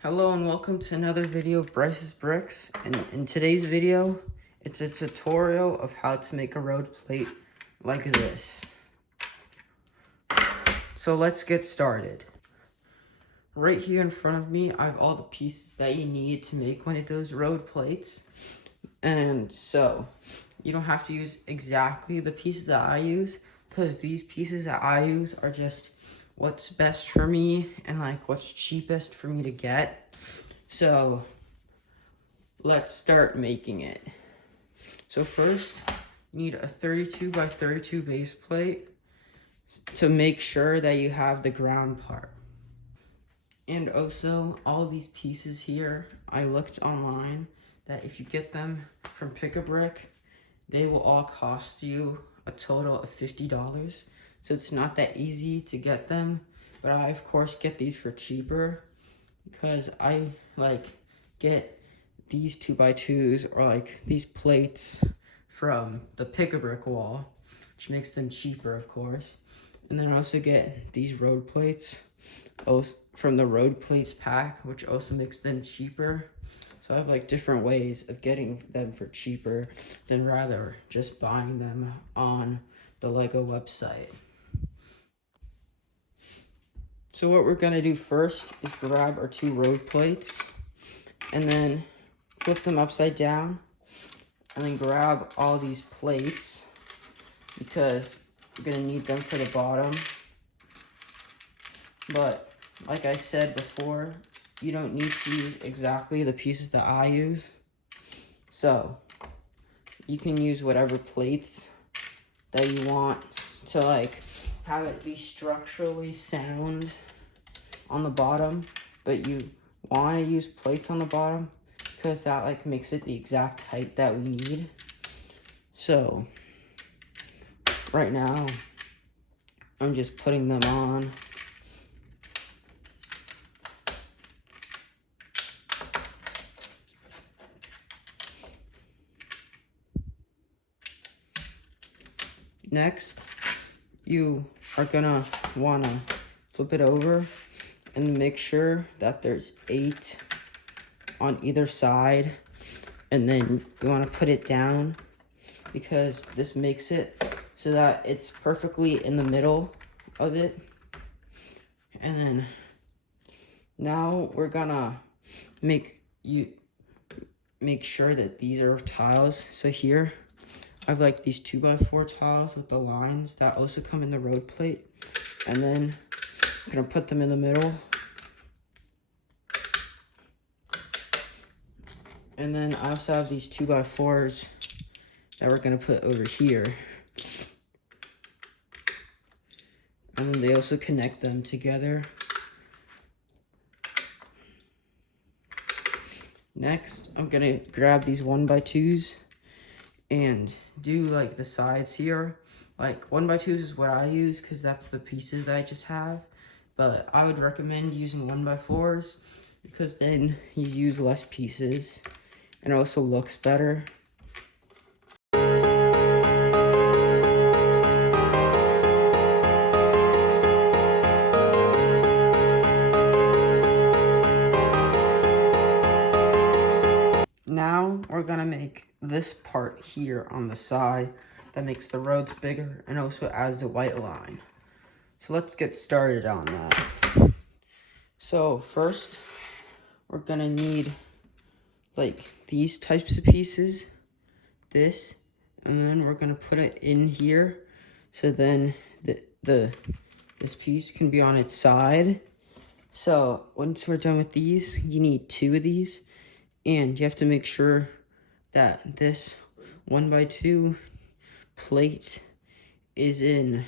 Hello and welcome to another video of Bryce's Bricks. And in today's video, it's a tutorial of how to make a road plate like this. So let's get started. Right here in front of me, I have all the pieces that you need to make one of those road plates. And so, you don't have to use exactly the pieces that I use, because these pieces that I use are just what's best for me and like what's cheapest for me to get. So let's start making it. So first, you need a 32 by 32 base plate to make sure that you have the ground part. And also, all of these pieces here, I looked online that if you get them from Pick-a-Brick, they will all cost you a total of $50. So it's not that easy to get them, but I of course get these for cheaper because I get these 2x2s or like these plates from the Pick-a-Brick wall, which makes them cheaper of course. And then I also get these road plates from the road plates pack, which also makes them cheaper. So I have like different ways of getting them for cheaper than rather just buying them on the Lego website. So what we're gonna do first is grab our two road plates and then flip them upside down and then grab all these plates because we're gonna need them for the bottom. But like I said before, you don't need to use exactly the pieces that I use. So you can use whatever plates that you want to like have it be structurally sound on the bottom, but you want to use plates on the bottom because that like makes it the exact height that we need. So right now I'm just putting them on. Next, you are gonna wanna flip it over and make sure that there's 8 on either side, and then you wanna put it down because this makes it so that it's perfectly in the middle of it. And then now we're gonna make sure that these are tiles. So here I have like these 2x4 tiles with the lines that also come in the road plate. And then I'm gonna put them in the middle. And then I also have these 2x4s that we're gonna put over here. And then they also connect them together. Next, I'm gonna grab these 1x2s and do like the sides here. Like 1x2s is what I use because that's the pieces that I just have. But I would recommend using 1x4s because then you use less pieces and it also looks better. Now we're gonna make this part here on the side that makes the roads bigger and also adds a white line. So let's get started on that. So first, we're gonna need like these types of pieces, this, and then we're gonna put it in here. So then this piece can be on its side. So once we're done with these, you need 2 of these, and you have to make sure that this 1x2 plate is in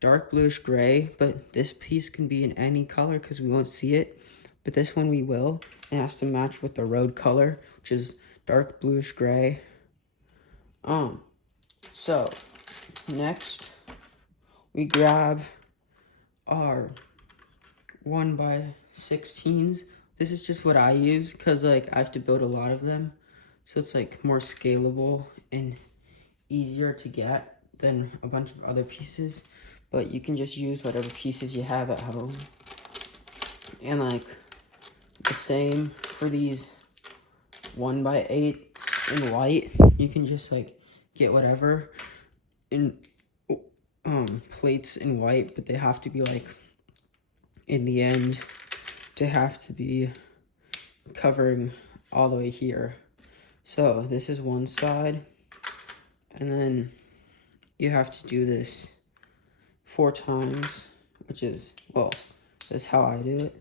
dark bluish gray, but this piece can be in any color because we won't see it, but this one we will. It has to match with the road color, which is dark bluish gray. So next we grab our 1x16s. This is just what I use because like I have to build a lot of them, so it's like more scalable and easier to get than a bunch of other pieces. But you can just use whatever pieces you have at home. And like the same for these 1x8s in white. You can just like get whatever in plates in white, but they have to be like, in the end, they have to be covering all the way here. So this is one side, and then you have to do this 4 times, which is, well, that's how I do it.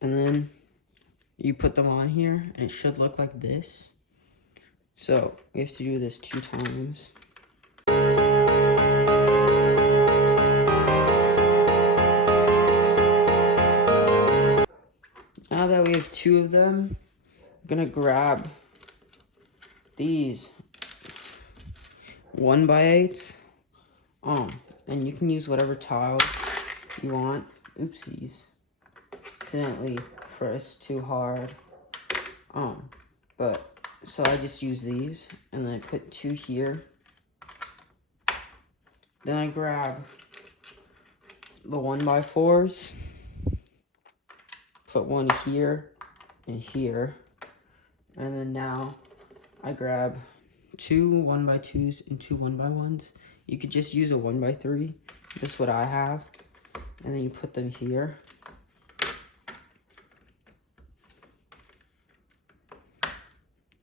And then you put them on here, and it should look like this. So we have to do this 2 times. Now that we have 2 of them, I'm gonna grab these 1x8s, and you can use whatever tiles you want. Oopsies, accidentally pressed too hard. But so I just use these, and then I put 2 here. Then I grab the 1x4s, put 1 here and here, and then now I grab 2 1x2s and 2 1x1s. You could just use a 1x3. This is what I have, and then you put them here.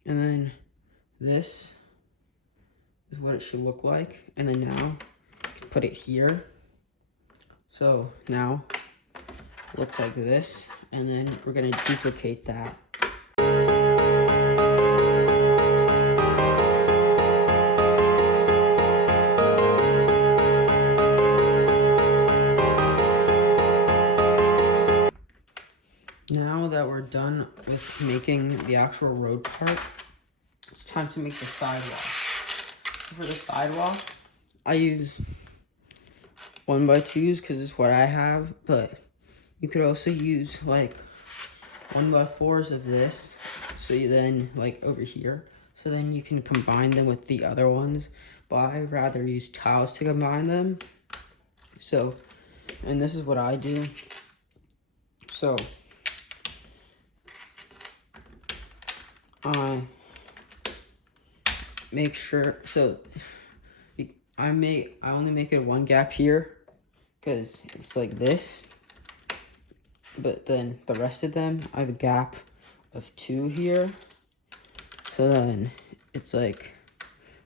And then this is what it should look like. And then now you can put it here. So now it looks like this. And then we're gonna duplicate that. Now that we're done with making the actual road part, it's time to make the sidewalk. For the sidewalk, I use 1x2s because it's what I have, but you could also use like 1x4s of this, so you then like over here, so then you can combine them with the other ones, but I'd rather use tiles to combine them. So, and this is what I do. So I make sure, so I only make it 1 gap here because it's like this, but then the rest of them I have a gap of 2 here, so then it's like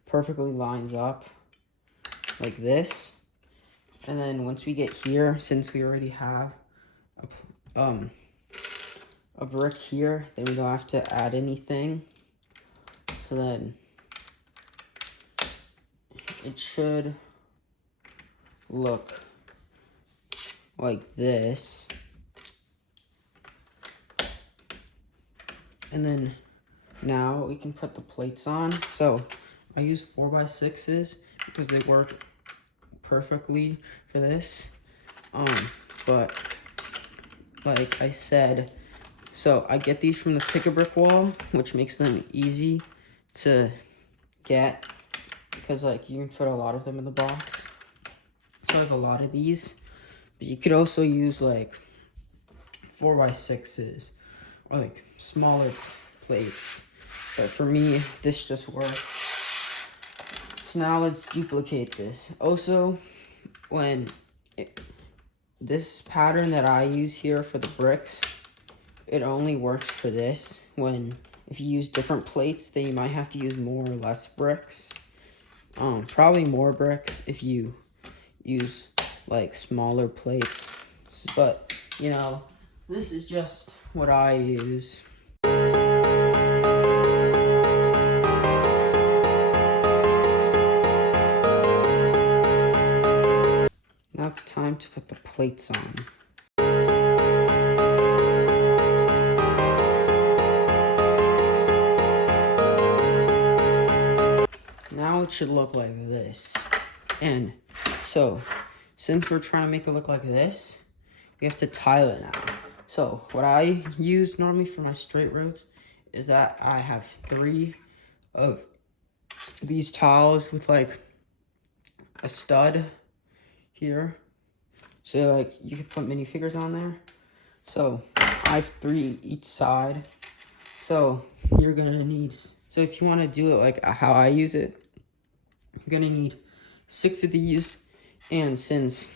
perfectly lines up like this. And then once we get here, since we already have a brick here, then we don't have to add anything. So then it should look like this. And then now we can put the plates on. So I use 4x6s because they work perfectly for this. But like I said, so I get these from the pick-a-brick wall, which makes them easy to get because like you can fit a lot of them in the box. So I have a lot of these, but you could also use like 4x6s or like smaller plates. But for me, this just works. So now let's duplicate this. Also, this pattern that I use here for the bricks, it only works for this. If you use different plates, then you might have to use more or less bricks. Probably more bricks if you use like smaller plates. But, you know, this is just what I use. Now it's time to put the plates on. Now it should look like this. And so, since we're trying to make it look like this, we have to tile it now. So, what I use normally for my straight roads is that I have 3 of these tiles with like a stud here. So like you can put minifigures on there. So I have 3 each side. So you're gonna need, so if you want to do it like how I use it, you're gonna need 6 of these. And since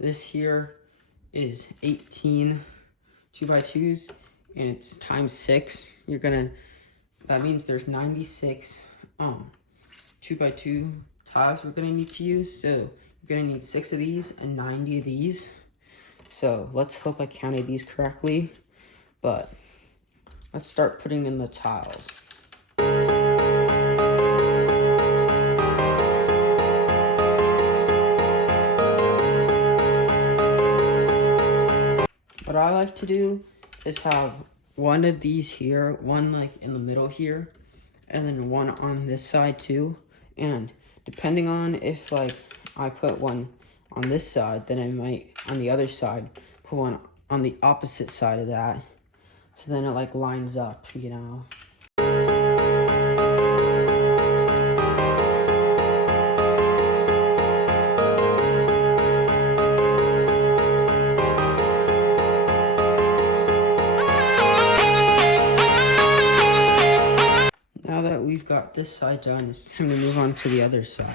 this here is 18 2x2s and it's times 6, that means there's 96 2x2 tiles we're gonna need to use. So you're gonna need 6 of these and 90 of these. So let's hope I counted these correctly, but let's start putting in the tiles. What I like to do is have one of these here, one like in the middle here, and then one on this side too. And depending on if like I put one on this side, then I might on the other side put one on the opposite side of that. So then it like lines up, you know. Now that we've got this side done, it's time to move on to the other side.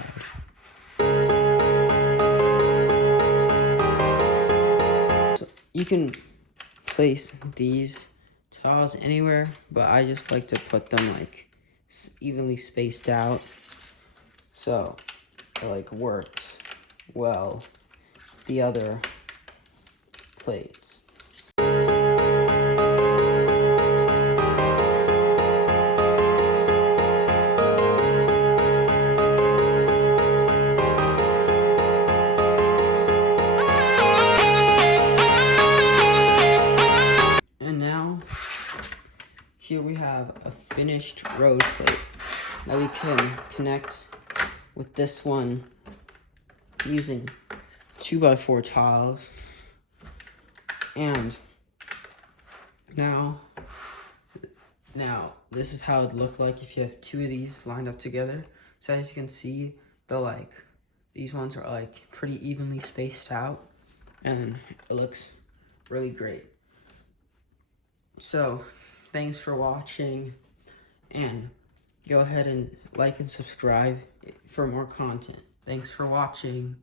So you can place these tiles anywhere, but I just like to put them like evenly spaced out, so it like works well with the other plates. Here we have a finished road plate that we can connect with this one using 2x4 tiles. And now this is how it looked like if you have 2 of these lined up together. So as you can see, these ones are like pretty evenly spaced out, and it looks really great. So thanks for watching, and go ahead and like and subscribe for more content. Thanks for watching.